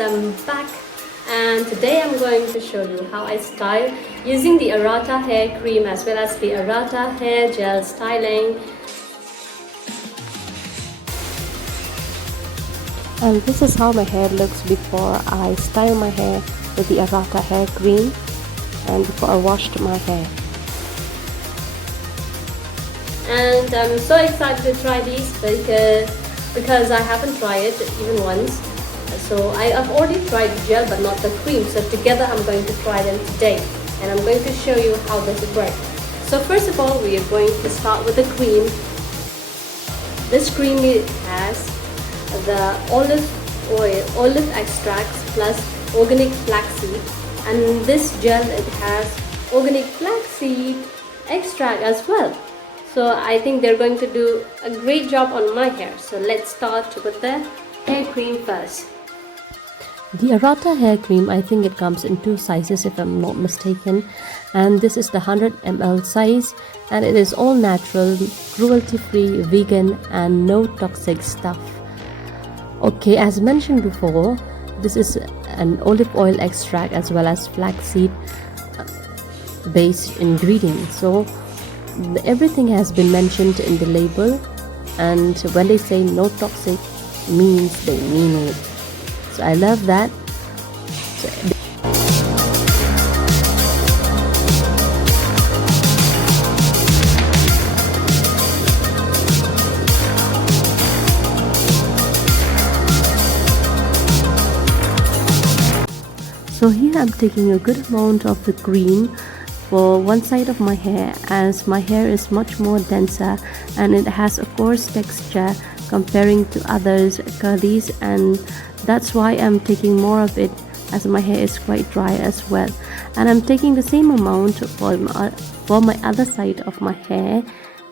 I'm back, and today I'm going to show you how I style using the Arata hair cream as well as the Arata hair gel styling. And this is how my hair looks before I style my hair with the Arata hair cream and before I washed my hair. And I'm so excited to try these because I haven't tried it even once. So I've already tried the gel but not the cream, so together I'm going to try them today and I'm going to show you how does it work. So first of all, we are going to start with the cream. This cream has the olive extracts plus organic flaxseed, and this gel, it has organic flaxseed extract as well. So I think they're going to do a great job on my hair. So let's start with the hair cream first. The Arata hair cream, I think it comes in 2 sizes if I'm not mistaken, and this is the 100 ml size, and it is all natural, cruelty free, vegan and no toxic stuff. Okay, as mentioned before, this is an olive oil extract as well as flaxseed based ingredient. So everything has been mentioned in the label, and when they say no toxic means they mean it. So I love that. So here I'm taking a good amount of the cream for one side of my hair, as my hair is much more denser and it has a coarse texture comparing to others curlies, and that's why I'm taking more of it as my hair is quite dry as well. And I'm taking the same amount for my other side of my hair,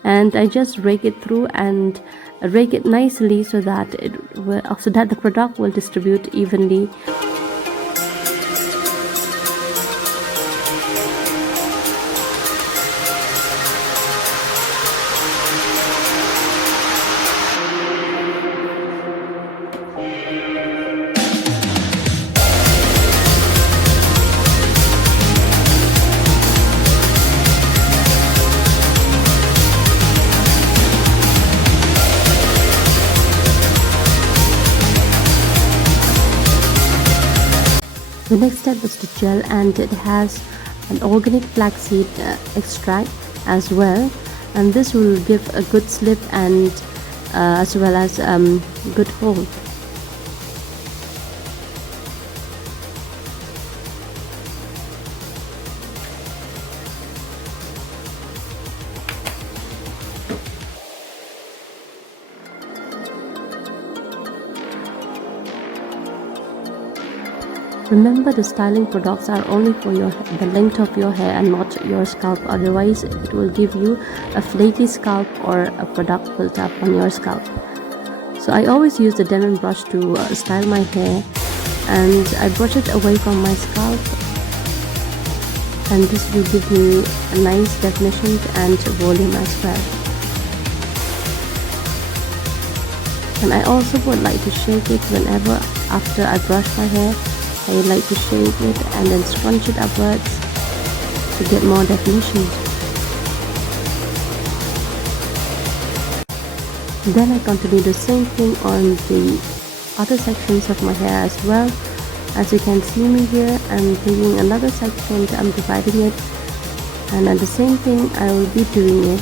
and I just rake it through and rake it nicely so that the product will distribute evenly. The next step is the gel, and it has an organic flaxseed extract as well, and this will give a good slip and as well as good hold. Remember, the styling products are only for the length of your hair and not your scalp, otherwise it will give you a flaky scalp or a product built up on your scalp. So I always use the denim brush to style my hair, and I brush it away from my scalp, and this will give me a nice definition and volume as well. And I also would like to shake it whenever after I brush my hair. I would like to shake it and then scrunch it upwards to get more definition. Then I continue the same thing on the other sections of my hair as well. As you can see me here, I'm taking another section, I'm dividing it, and at the same thing I will be doing it.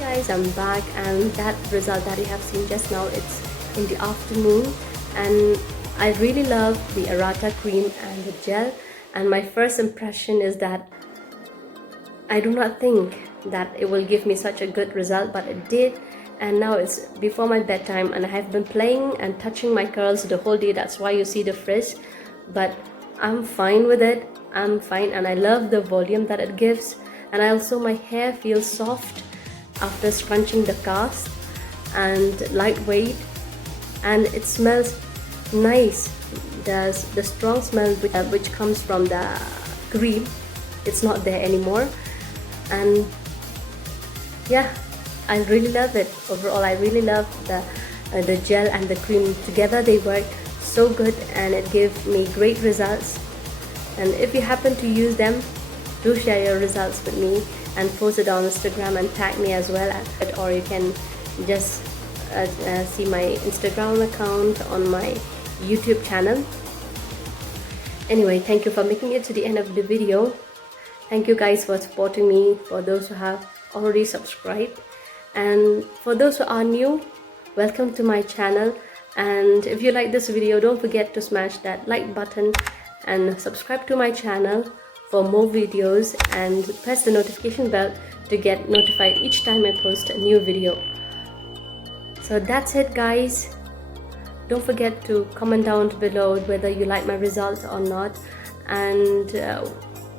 Guys, I'm back, and that result that you have seen just now, it's in the afternoon, and I really love the Arata cream and the gel. And my first impression is that I do not think that it will give me such a good result, but it did. And now it's before my bedtime, and I have been playing and touching my curls the whole day. That's why you see the frizz, but I'm fine with it. I'm fine, and I love the volume that it gives. And also my hair feels soft after scrunching the cast, and lightweight, and it smells nice. There's the strong smell which comes from the cream, it's not there anymore. And yeah, I really love it. Overall, I really love the gel and the cream together. They work so good, and it gives me great results. And if you happen to use them, do share your results with me and post it on Instagram and tag me as well, or you can just see my Instagram account on my YouTube channel. Anyway, thank you for making it to the end of the video. Thank you guys for supporting me, for those who have already subscribed, and for those who are new, welcome to my channel. And if you like this video, don't forget to smash that like button and subscribe to my channel for more videos, and press the notification bell to get notified each time I post a new video. So that's it, guys. Don't forget to comment down below whether you like my results or not, and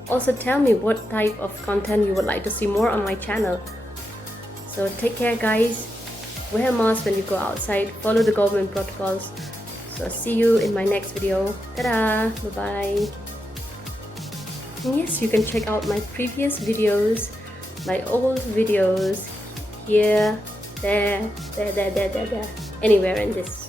also tell me what type of content you would like to see more on my channel. So take care, guys. Wear a mask when you go outside, follow the government protocols. So see you in my next video. Ta-da! Bye-bye. And yes, you can check out my previous videos, my old videos, here, there, anywhere in this